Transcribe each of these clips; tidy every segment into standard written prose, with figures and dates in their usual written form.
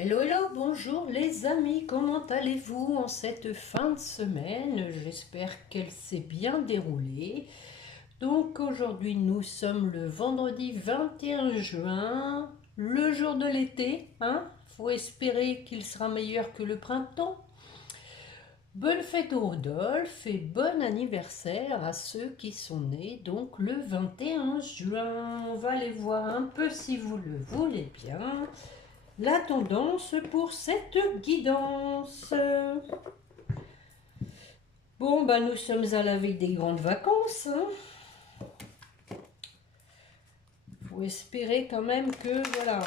Hello, hello, bonjour les amis, comment allez-vous en cette fin de semaine? J'espère qu'elle s'est bien déroulée. Donc aujourd'hui nous sommes le vendredi 21 juin, le jour de l'été, hein? Faut espérer qu'il sera meilleur que le printemps. Bonne fête au Rodolphe et bon anniversaire à ceux qui sont nés donc le 21 juin. On va aller voir un peu si vous le voulez bien la tendance pour cette guidance. Bon, bah nous sommes à la veille des grandes vacances. Faut espérer quand même que, voilà.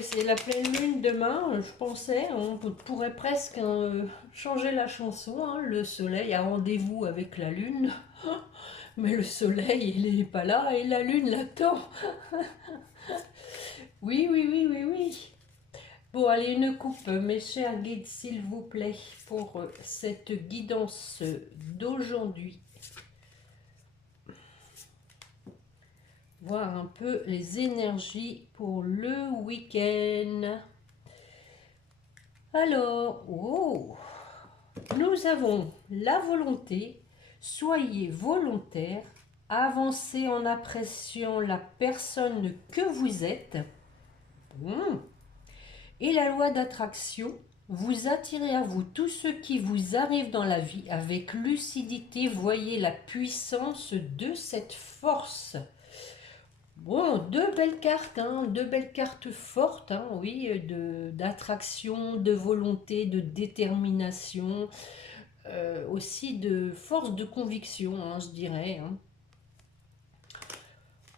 C'est la pleine lune demain, je pensais. On pourrait presque changer la chanson, hein. Le soleil a rendez-vous avec la lune. Mais le soleil, il n'est pas là et la lune l'attend. Oui, oui, oui, oui, oui. Bon, allez, une coupe, mes chers guides, s'il vous plaît, pour cette guidance d'aujourd'hui. Voir un peu les énergies pour le week-end. Alors, oh, nous avons la volonté. Soyez volontaire. Avancez en appréciant la personne que vous êtes. Et la loi d'attraction, vous attirez à vous tout ce qui vous arrive dans la vie avec lucidité. Voyez la puissance de cette force. Bon, deux belles cartes, hein, deux belles cartes fortes, hein, oui, d'attraction, de volonté, de détermination, aussi de force de conviction, hein, je dirais. Hein.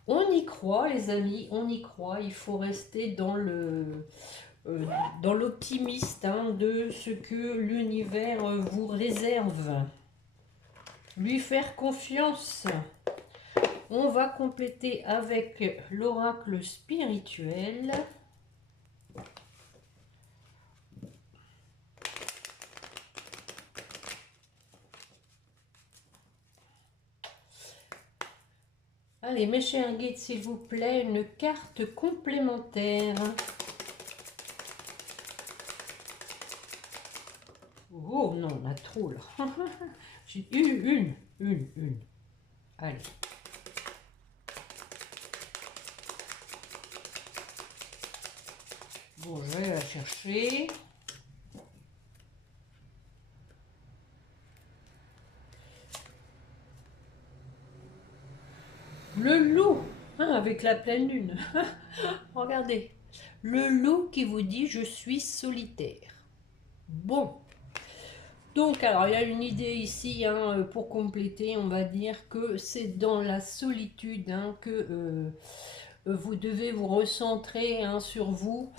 On y croit, les amis, on y croit. Il faut rester dans l'optimiste, hein, de ce que l'univers vous réserve. Lui faire confiance. On va compléter avec l'oracle spirituel. Allez, mes chers guides, s'il vous plaît, une carte complémentaire. Oh non, on a trop là. J'ai une. Allez. Bon, je vais la chercher. Le loup, hein, avec la pleine lune. Regardez. Le loup qui vous dit « je suis solitaire ». Bon. Donc, alors, il y a une idée ici, hein, pour compléter, on va dire que c'est dans la solitude, hein, que vous devez vous recentrer, hein, sur vous.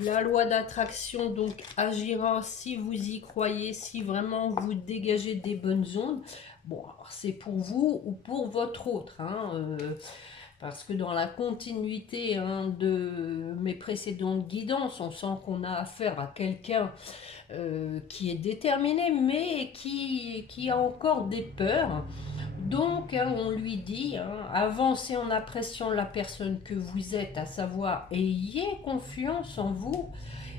La loi d'attraction donc agira si vous y croyez, si vraiment vous dégagez des bonnes ondes. Bon, alors c'est pour vous ou pour votre autre, hein, parce que dans la continuité, hein, de mes précédentes guidances, on sent qu'on a affaire à quelqu'un qui est déterminé, mais qui a encore des peurs. Donc, hein, on lui dit, hein, avancez en appréciant la personne que vous êtes, à savoir, ayez confiance en vous.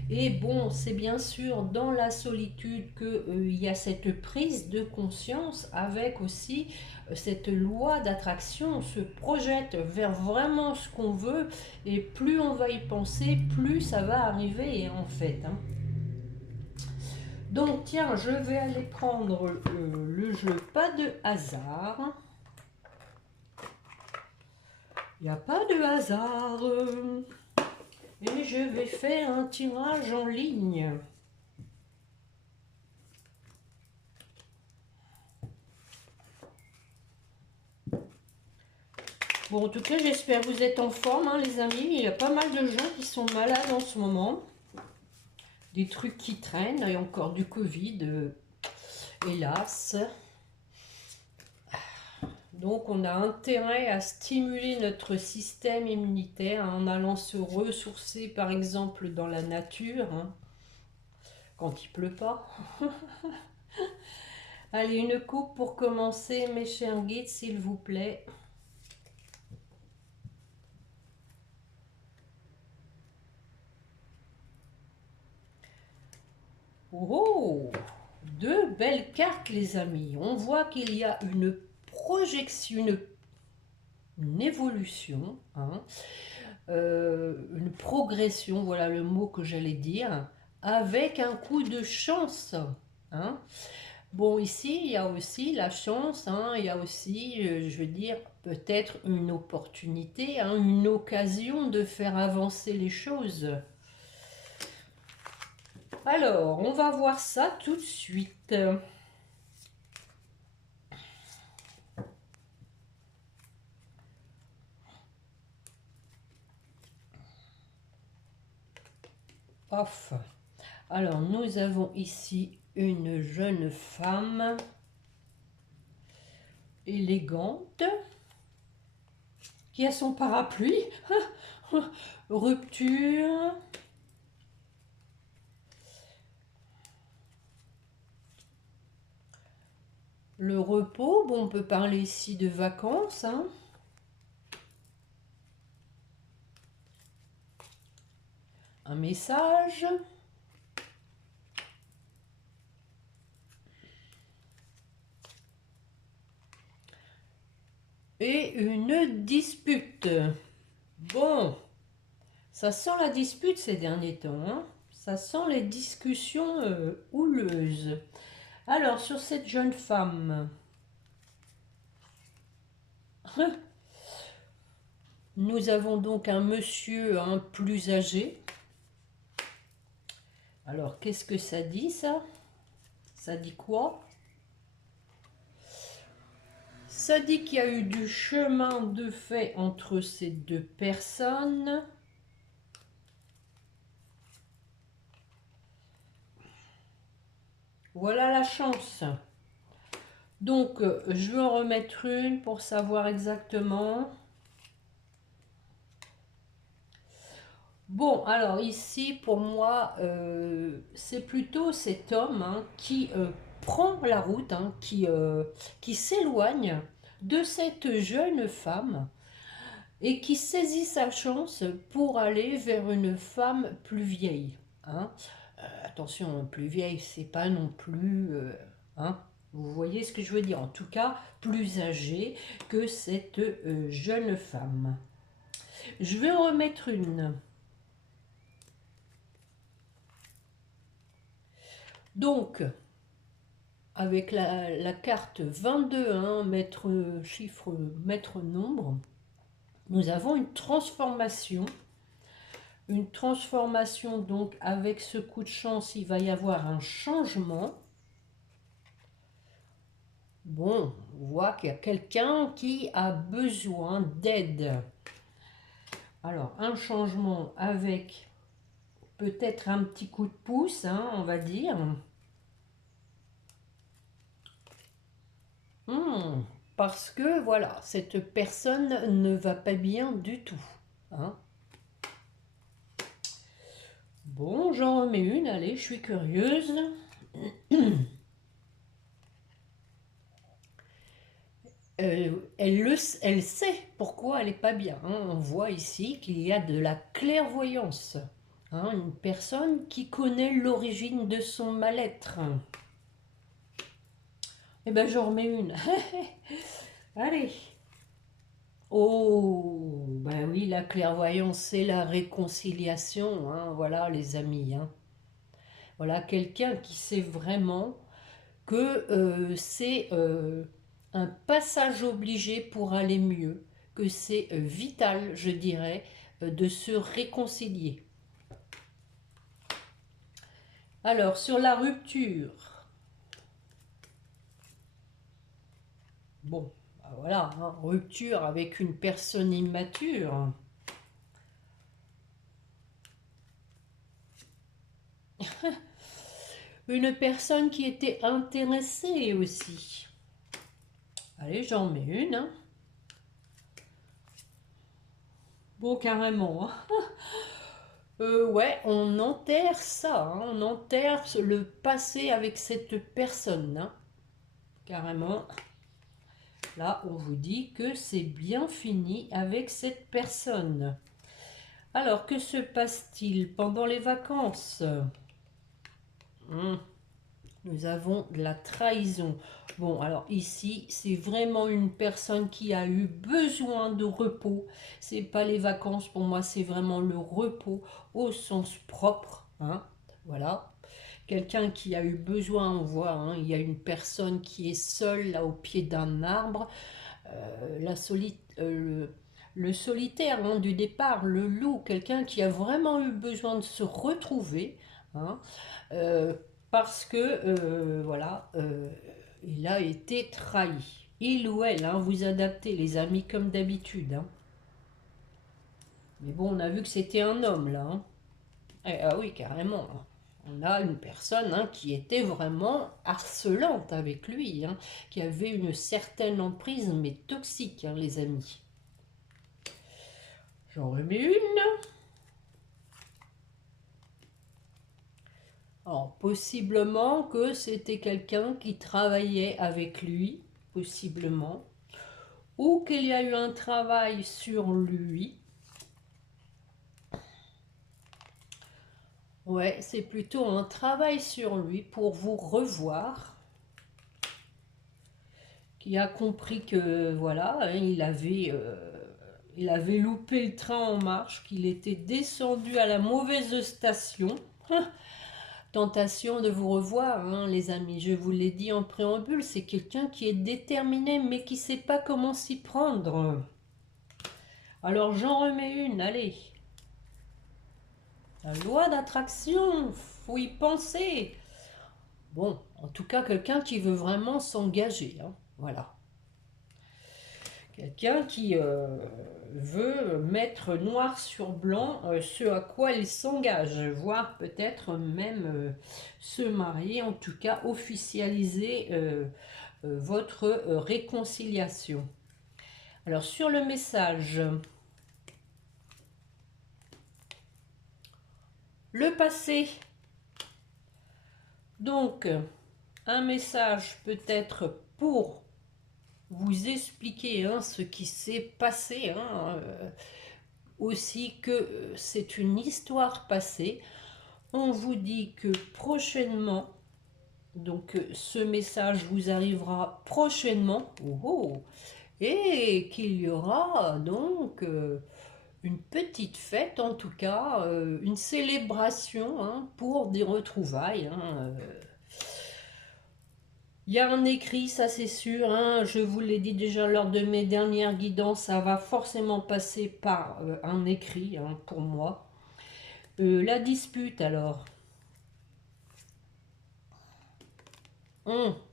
Et bon, c'est bien sûr dans la solitude qu'il y a cette prise de conscience avec aussi cette loi d'attraction. On se projette vers vraiment ce qu'on veut et plus on va y penser, plus ça va arriver en fait. Hein. Donc tiens, je vais aller prendre le jeu pas de hasard. Il n'y a pas de hasard. Et je vais faire un tirage en ligne. Bon, en tout cas, j'espère que vous êtes en forme, hein, les amis. Il y a pas mal de gens qui sont malades en ce moment. Des trucs qui traînent. Il y a encore du Covid, hélas. Donc, on a intérêt à stimuler notre système immunitaire en allant se ressourcer, par exemple, dans la nature, hein, quand il pleut pas. Allez, une coupe pour commencer, mes chers guides, s'il vous plaît. Oh, deux belles cartes, les amis. On voit qu'il y a une projection, une évolution, hein, une progression, voilà le mot que j'allais dire, avec un coup de chance. Hein. Bon, ici, il y a aussi la chance, hein, il y a aussi, je veux dire, peut-être une opportunité, hein, une occasion de faire avancer les choses. Alors, on va voir ça tout de suite. Off. Alors, nous avons ici une jeune femme élégante qui a son parapluie. Rupture. Le repos, bon, on peut parler ici de vacances, hein. Un message. Et une dispute. Bon, ça sent la dispute ces derniers temps, hein. Ça sent les discussions houleuses. Alors, sur cette jeune femme, nous avons donc un monsieur plus âgé. Alors, qu'est-ce que ça dit, ça? Ça dit quoi? Ça dit qu'il y a eu du chemin de fait entre ces deux personnes. Voilà la chance. Donc, je vais en remettre une pour savoir exactement. Bon, alors ici, pour moi, c'est plutôt cet homme qui prend la route, qui s'éloigne de cette jeune femme et qui saisit sa chance pour aller vers une femme plus vieille. Hein. Attention, plus vieille, c'est pas non plus... hein, vous voyez ce que je veux dire? En tout cas, plus âgée que cette jeune femme. Je vais en remettre une. Donc, avec la carte 22, hein, chiffre, mètre nombre, nous avons une transformation. Une transformation, donc avec ce coup de chance, il va y avoir un changement. Bon, on voit qu'il y a quelqu'un qui a besoin d'aide. Alors, un changement avec peut-être un petit coup de pouce, hein, on va dire. Parce que, voilà, cette personne ne va pas bien du tout. Hein. Bon, j'en remets une, allez, je suis curieuse. Elle sait pourquoi elle n'est pas bien. Hein. On voit ici qu'il y a de la clairvoyance. Hein, une personne qui connaît l'origine de son mal-être. Eh bien, j'en remets une. Allez. Oh, ben oui, la clairvoyance, c'est la réconciliation. Hein, voilà, les amis. Hein. Voilà, quelqu'un qui sait vraiment que c'est un passage obligé pour aller mieux, que c'est vital, je dirais, de se réconcilier. Alors, sur la rupture, bon, ben voilà, hein, rupture avec une personne immature. Une personne qui était intéressée aussi. Allez, j'en mets une. Hein. Bon, carrément. Hein. Ouais, on enterre ça. Hein. On enterre le passé avec cette personne. Hein. Carrément. Là, on vous dit que c'est bien fini avec cette personne. Alors, que se passe-t-il pendant les vacances? Hum. Nous avons de la trahison. Bon, alors ici, c'est vraiment une personne qui a eu besoin de repos. C'est pas les vacances pour moi, c'est vraiment le repos au sens propre, hein. Voilà. Quelqu'un qui a eu besoin, on voit, hein, il y a une personne qui est seule là au pied d'un arbre. La le solitaire, hein, du départ, le loup, quelqu'un qui a vraiment eu besoin de se retrouver, hein, euh, parce que voilà, il a été trahi. Il ou elle, hein, vous adaptez les amis comme d'habitude, hein. Mais bon, on a vu que c'était un homme là, hein. Ah oui, carrément, hein. On a une personne, hein, qui était vraiment harcelante avec lui, hein, qui avait une certaine emprise, mais toxique, hein, les amis. J'en remets une. Alors, possiblement que c'était quelqu'un qui travaillait avec lui, possiblement, ou qu'il y a eu un travail sur lui. Ouais, c'est plutôt un travail sur lui pour vous revoir, qui a compris que, voilà, hein, il avait loupé le train en marche, qu'il était descendu à la mauvaise station. Tentation de vous revoir, hein, les amis. Je vous l'ai dit en préambule, c'est quelqu'un qui est déterminé, mais qui ne sait pas comment s'y prendre. Alors j'en remets une, allez. La loi d'attraction, faut y penser. Bon, en tout cas, quelqu'un qui veut vraiment s'engager, hein, voilà. Quelqu'un qui veut mettre noir sur blanc ce à quoi il s'engage, voire peut-être même se marier, en tout cas officialiser votre réconciliation. Alors sur le message, le passé, donc un message peut-être pour vous expliquer, hein, ce qui s'est passé, hein, aussi que c'est une histoire passée. On vous dit que prochainement, donc ce message vous arrivera prochainement, et qu'il y aura donc une petite fête, en tout cas une célébration, hein, pour des retrouvailles, hein. Il y a un écrit, ça c'est sûr, hein, je vous l'ai dit déjà lors de mes dernières guidances, ça va forcément passer par un écrit, hein, pour moi. La dispute alors.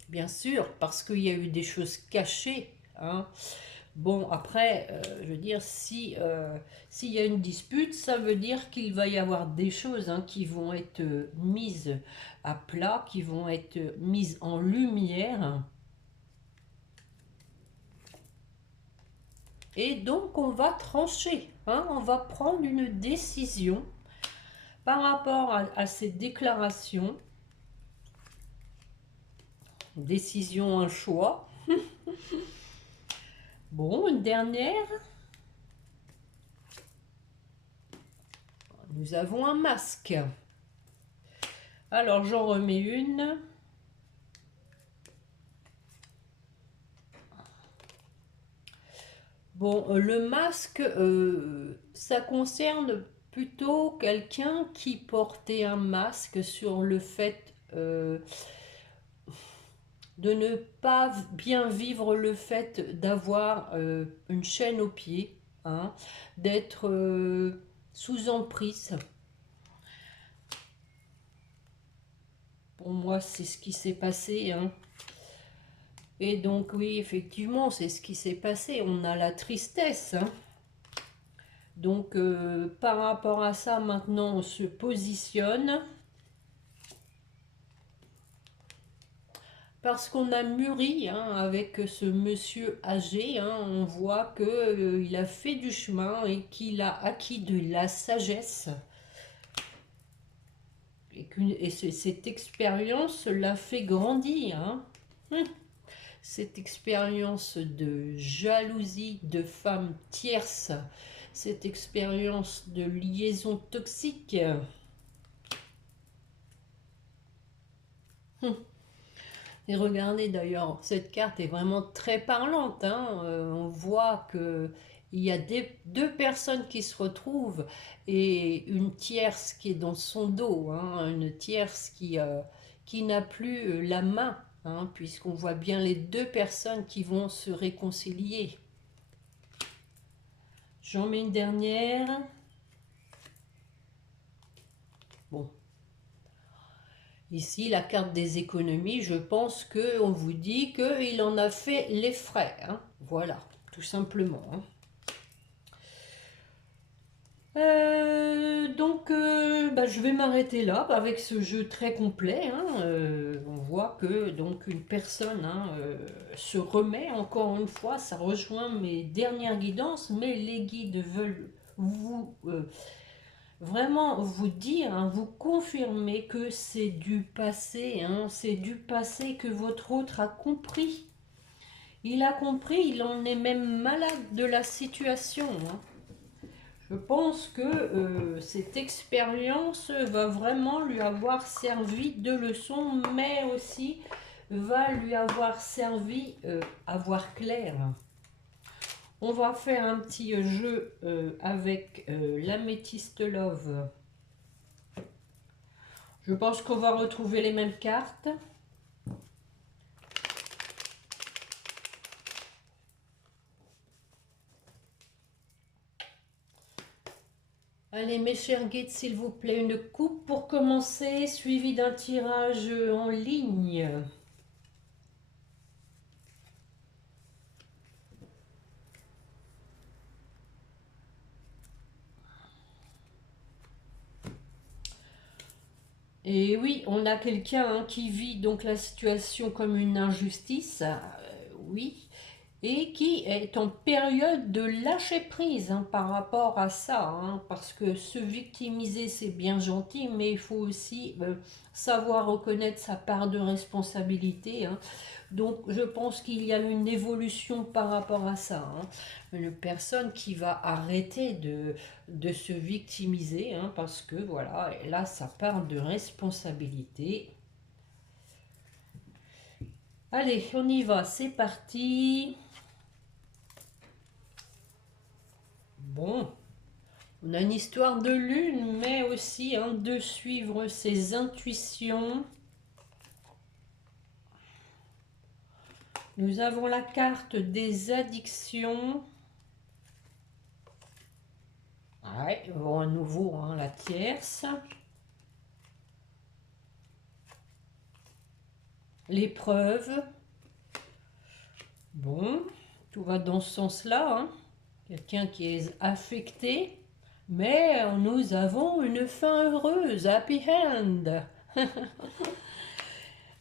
Bien sûr, parce qu'il y a eu des choses cachées, hein. Bon, après, je veux dire, si s'il y a une dispute, ça veut dire qu'il va y avoir des choses, hein, qui vont être mises à plat, qui vont être mises en lumière. Et donc, on va trancher, hein, on va prendre une décision par rapport à ces déclarations. Décision, un choix. Bon, une dernière. Nous avons un masque. Alors, j'en remets une. Bon, le masque, ça concerne plutôt quelqu'un qui portait un masque sur le fait de ne pas bien vivre le fait d'avoir une chaîne au pied, hein, d'être sous emprise. Pour moi, c'est ce qui s'est passé, hein. Et donc, oui, effectivement, c'est ce qui s'est passé. On a la tristesse, hein. Donc, par rapport à ça, maintenant, on se positionne. Parce qu'on a mûri, hein, avec ce monsieur âgé, hein, on voit qu'il a fait du chemin et qu'il a acquis de la sagesse. Et cette expérience l'a fait grandir, hein. Cette expérience de jalousie de femmes tierces, cette expérience de liaison toxique. Et regardez d'ailleurs, cette carte est vraiment très parlante, hein. On voit que il y a deux personnes qui se retrouvent et une tierce qui est dans son dos, hein, une tierce qui n'a plus la main, hein, puisqu'on voit bien les deux personnes qui vont se réconcilier. J'en mets une dernière. Bon. Ici, la carte des économies, je pense qu'on vous dit qu'il en a fait les frais, hein. Voilà, tout simplement, hein. Je vais m'arrêter là avec ce jeu très complet, hein. On voit que donc une personne, hein, se remet encore une fois, ça rejoint mes dernières guidances, mais les guides veulent vous vraiment vous dire, hein, vous confirmer que c'est du passé, hein, c'est du passé que votre autre a compris. Il a compris, il en est même malade de la situation, hein. Je pense que cette expérience va vraiment lui avoir servi de leçon, mais aussi va lui avoir servi à voir clair. On va faire un petit jeu avec l'améthyste love. Je pense qu'on va retrouver les mêmes cartes. Allez, mes chers guides, s'il vous plaît, une coupe pour commencer, suivi d'un tirage en ligne. Et oui, on a quelqu'un, hein, qui vit donc la situation comme une injustice, oui, et qui est en période de lâcher prise, hein, par rapport à ça, hein, parce que se victimiser c'est bien gentil, mais il faut aussi savoir reconnaître sa part de responsabilité, hein. Donc je pense qu'il y a une évolution par rapport à ça, hein. Une personne qui va arrêter de se victimiser, hein, parce que voilà, là ça part de responsabilité. Allez, on y va, c'est parti. Bon, on a une histoire de lune, mais aussi, hein, de suivre ses intuitions. Nous avons la carte des addictions. Ouais, bon, à nouveau, hein, la tierce. L'épreuve. Bon, tout va dans ce sens-là, hein. Quelqu'un qui est affecté. Mais nous avons une fin heureuse, happy end.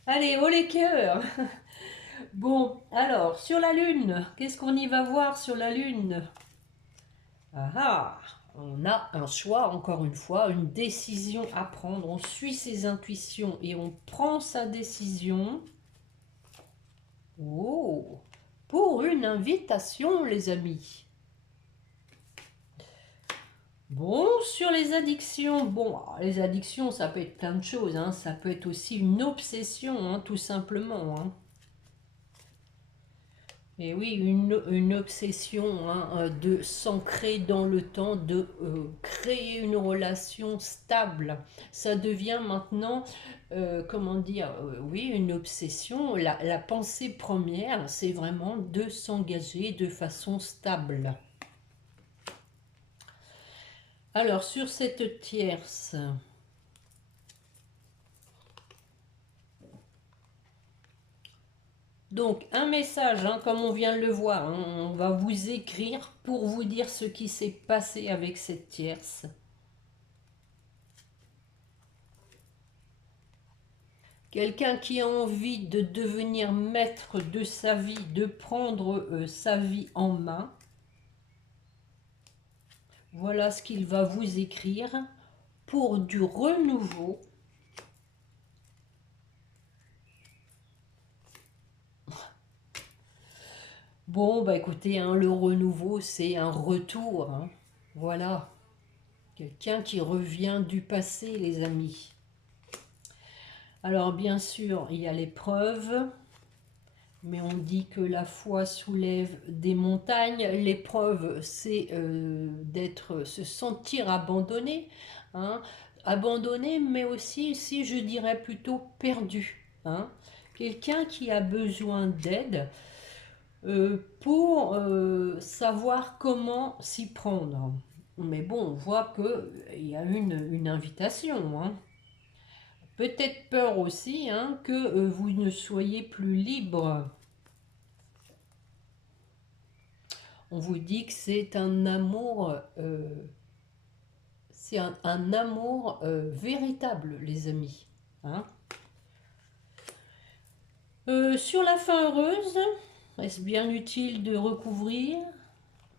Allez, haut les cœurs. Bon, alors, sur la Lune, qu'est-ce qu'on y va voir sur la Lune? Ah ah, on a un choix, encore une fois, une décision à prendre. On suit ses intuitions et on prend sa décision. Oh, pour une invitation, les amis. Bon, sur les addictions, bon, les addictions, ça peut être plein de choses, hein. Ça peut être aussi une obsession, hein, tout simplement, hein. Et oui, une obsession, hein, de s'ancrer dans le temps, de créer une relation stable. Ça devient maintenant, comment dire, oui, une obsession. La pensée première, c'est vraiment de s'engager de façon stable. Alors, sur cette tierce, donc un message, hein, comme on vient de le voir, hein, on va vous écrire pour vous dire ce qui s'est passé avec cette tierce. Quelqu'un qui a envie de devenir maître de sa vie, de prendre sa vie en main. Voilà ce qu'il va vous écrire pour du renouveau. Bon, bah écoutez, hein, le renouveau, c'est un retour, hein. Voilà. Quelqu'un qui revient du passé, les amis. Alors bien sûr, il y a l'épreuve, mais on dit que la foi soulève des montagnes. L'épreuve, c'est se sentir abandonné, hein, abandonné, mais aussi, ici, je dirais plutôt perdu, hein. Quelqu'un qui a besoin d'aide pour savoir comment s'y prendre. Mais bon, on voit qu'il y a une invitation, hein. Peut-être peur aussi, hein, que vous ne soyez plus libre. On vous dit que c'est un amour véritable, les amis, hein. Sur la fin heureuse, est-ce bien utile de recouvrir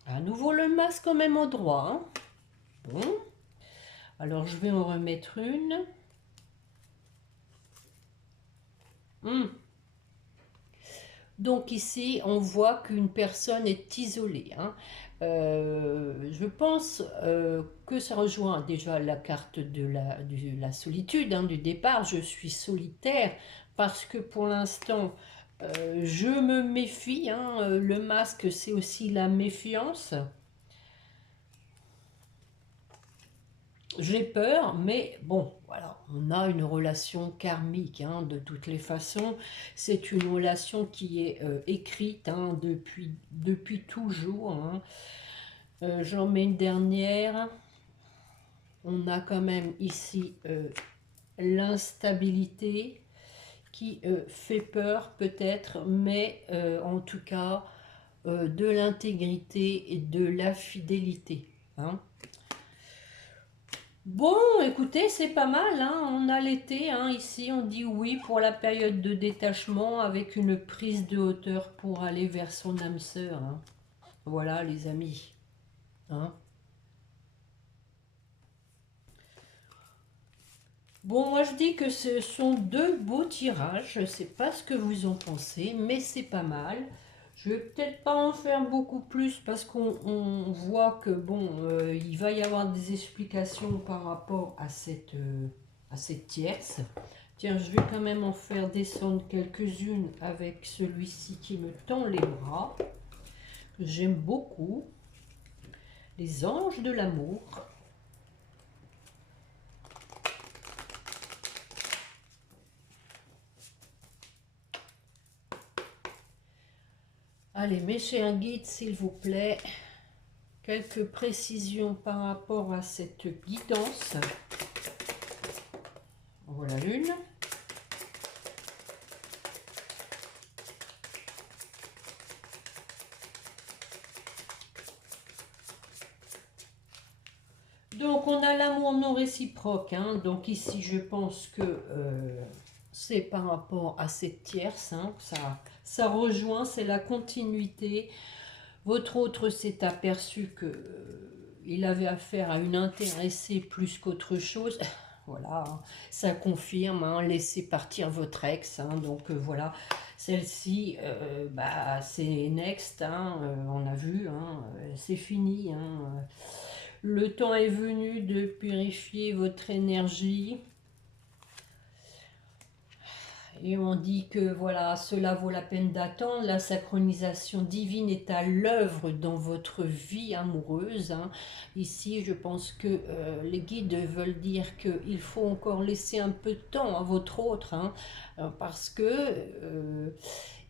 à nouveau le masque au même endroit, hein? Bon. Alors je vais en remettre une. Donc ici, on voit qu'une personne est isolée, hein. Je pense que ça rejoint déjà la carte de la solitude, hein, du départ. Je suis solitaire parce que pour l'instant, je me méfie, hein. Le masque, c'est aussi la méfiance. J'ai peur, mais bon, voilà, on a une relation karmique, hein, de toutes les façons. C'est une relation qui est écrite, hein, depuis toujours, hein. J'en mets une dernière. On a quand même ici l'instabilité qui fait peur peut-être, mais en tout cas de l'intégrité et de la fidélité, hein. Bon, écoutez, c'est pas mal, hein. On a l'été, hein. Ici, on dit oui pour la période de détachement avec une prise de hauteur pour aller vers son âme sœur, hein. Voilà, les amis, hein. Bon, moi je dis que ce sont deux beaux tirages. Je ne sais pas ce que vous en pensez, mais c'est pas mal. Je vais peut-être pas en faire beaucoup plus parce qu'on voit que bon, il va y avoir des explications par rapport à cette tierce. Tiens, je vais quand même en faire descendre quelques-unes avec celui-ci qui me tend les bras, que j'aime beaucoup. Les anges de l'amour. Allez, mes chers guides, s'il vous plaît, quelques précisions par rapport à cette guidance. Voilà une. Donc, on a l'amour non réciproque, hein. Donc ici, je pense que c'est par rapport à cette tierce, hein, ça rejoint, c'est la continuité. Votre autre s'est aperçu que il avait affaire à une intéressée plus qu'autre chose. Voilà, hein, ça confirme, hein, laissez partir votre ex, hein. Donc voilà, celle-ci, bah, c'est next, hein, on a vu, hein, c'est fini, hein. Le temps est venu de purifier votre énergie. Et on dit que voilà, cela vaut la peine d'attendre. La synchronisation divine est à l'œuvre dans votre vie amoureuse, hein. Ici, je pense que les guides veulent dire qu'il faut encore laisser un peu de temps à votre autre, hein, parce que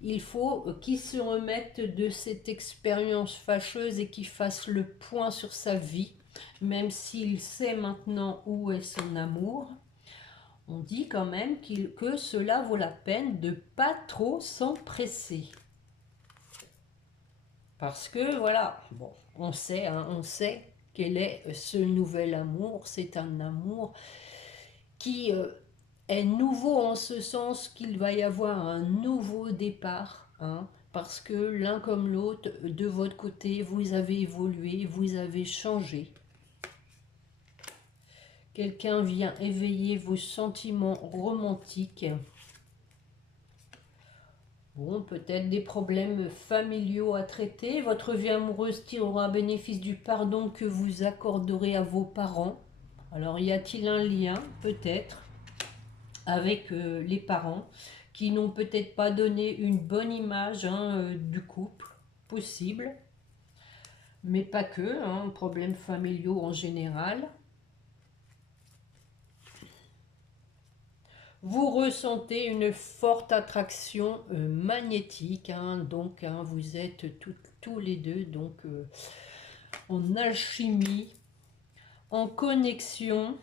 il faut qu'il se remette de cette expérience fâcheuse et qu'il fasse le point sur sa vie, même s'il sait maintenant où est son amour. On dit quand même que cela vaut la peine de pas trop s'empresser. Parce que voilà, bon, on sait, hein, on sait quel est ce nouvel amour. C'est un amour qui est nouveau en ce sens qu'il va y avoir un nouveau départ, hein, parce que l'un comme l'autre, de votre côté, vous avez évolué, vous avez changé. Quelqu'un vient éveiller vos sentiments romantiques. Bon, peut-être des problèmes familiaux à traiter. Votre vie amoureuse tirera bénéfice du pardon que vous accorderez à vos parents. Alors, y a-t-il un lien? Peut-être. avec les parents qui n'ont peut-être pas donné une bonne image du couple, possible, mais pas que, problèmes familiaux en général. Vous ressentez une forte attraction magnétique, donc vous êtes tous les deux donc en alchimie, en connexion,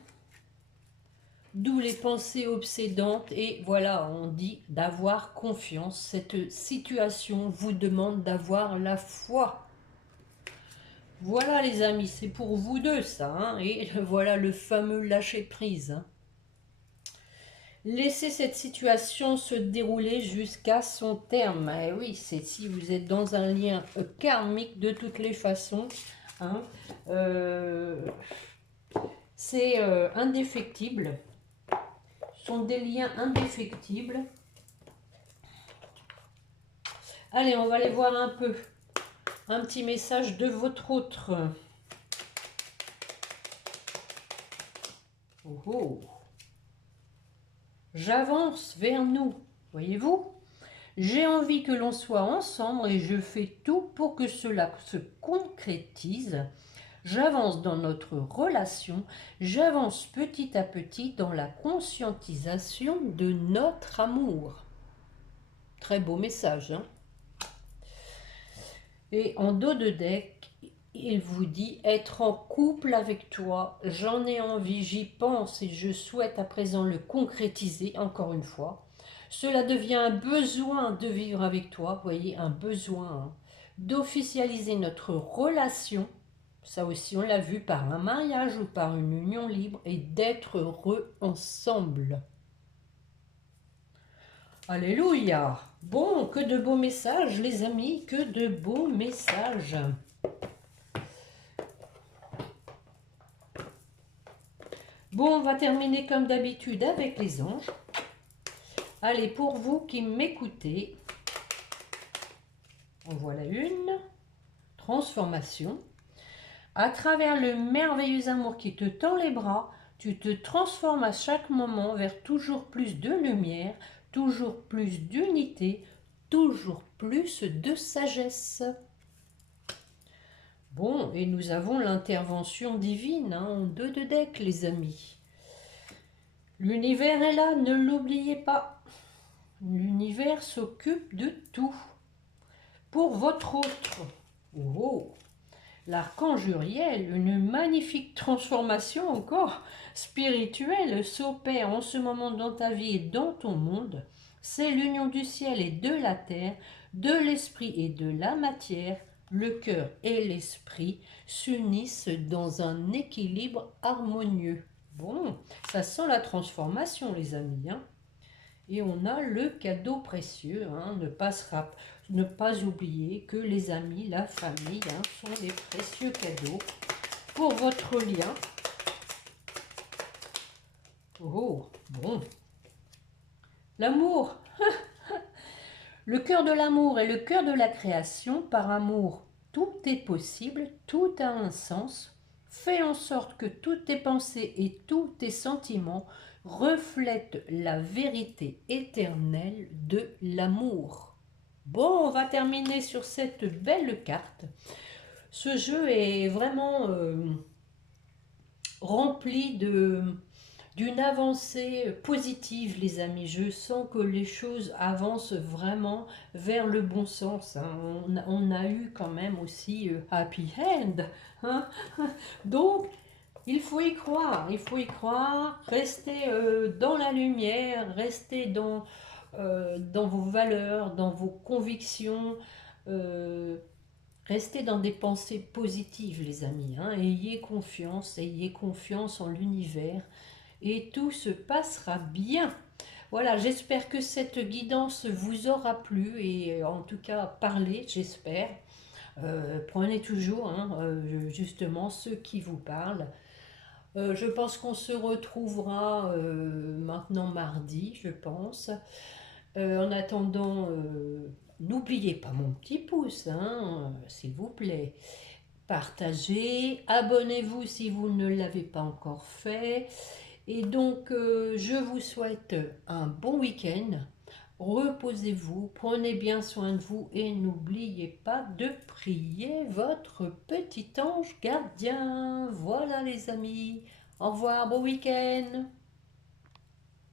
d'où les pensées obsédantes. Et voilà, on dit d'avoir confiance. Cette situation vous demande d'avoir la foi. Voilà les amis, c'est pour vous deux ça, et voilà le fameux lâcher prise. Laissez cette situation se dérouler jusqu'à son terme. Et oui, c'est si vous êtes dans un lien karmique de toutes les façons. C'est indéfectible. Ce sont des liens indéfectibles. Allez, on va aller voir un peu. Un petit message de votre autre. Oh oh. J'avance vers nous, voyez-vous? J'ai envie que l'on soit ensemble et je fais tout pour que cela se concrétise. J'avance dans notre relation, j'avance petit à petit dans la conscientisation de notre amour. Très beau message, Et en dos de deck, il vous dit être en couple avec toi, j'en ai envie, j'y pense et je souhaite à présent le concrétiser encore une fois. Cela devient un besoin de vivre avec toi, vous voyez, un besoin d'officialiser notre relation. Ça aussi, on l'a vu par un mariage ou par une union libre et d'être heureux ensemble. Alléluia! Bon, que de beaux messages, les amis, que de beaux messages. Bon, on va terminer comme d'habitude avec les anges. Allez, pour vous qui m'écoutez, en voilà une. Transformation. À travers le merveilleux amour qui te tend les bras, tu te transformes à chaque moment vers toujours plus de lumière, toujours plus d'unité, toujours plus de sagesse. Bon, et nous avons l'intervention divine en 2 de deck, les amis. L'univers est là, ne l'oubliez pas. L'univers s'occupe de tout. Pour votre autre, l'archange Uriel, une magnifique transformation encore spirituelle s'opère en ce moment dans ta vie et dans ton monde. C'est l'union du ciel et de la terre, de l'esprit et de la matière. Le cœur et l'esprit s'unissent dans un équilibre harmonieux. Bon, ça sent la transformation, les amis. Et on a le cadeau précieux, ne pas oublier que les amis, la famille, sont les précieux cadeaux pour votre lien. Oh, bon. L'amour. Le cœur de l'amour est le cœur de la création. Par amour, tout est possible, tout a un sens. Fais en sorte que toutes tes pensées et tous tes sentiments reflètent la vérité éternelle de l'amour. Bon, on va terminer sur cette belle carte. Ce jeu est vraiment rempli d'une avancée positive, les amis. Je sens que les choses avancent vraiment vers le bon sens. On a eu quand même aussi happy end. Donc, il faut y croire, restez dans la lumière, restez dans vos valeurs, dans vos convictions, restez dans des pensées positives, les amis. Ayez confiance en l'univers et tout se passera bien. Voilà, j'espère que cette guidance vous aura plu et en tout cas parlé, j'espère. Prenez toujours justement ceux qui vous parlent. Je pense qu'on se retrouvera maintenant mardi, je pense. En attendant, n'oubliez pas mon petit pouce, s'il vous plaît. Partagez, abonnez-vous si vous ne l'avez pas encore fait. Et donc, je vous souhaite un bon week-end. Reposez-vous, prenez bien soin de vous et n'oubliez pas de prier votre petit ange gardien. Voilà les amis. Au revoir, bon week-end.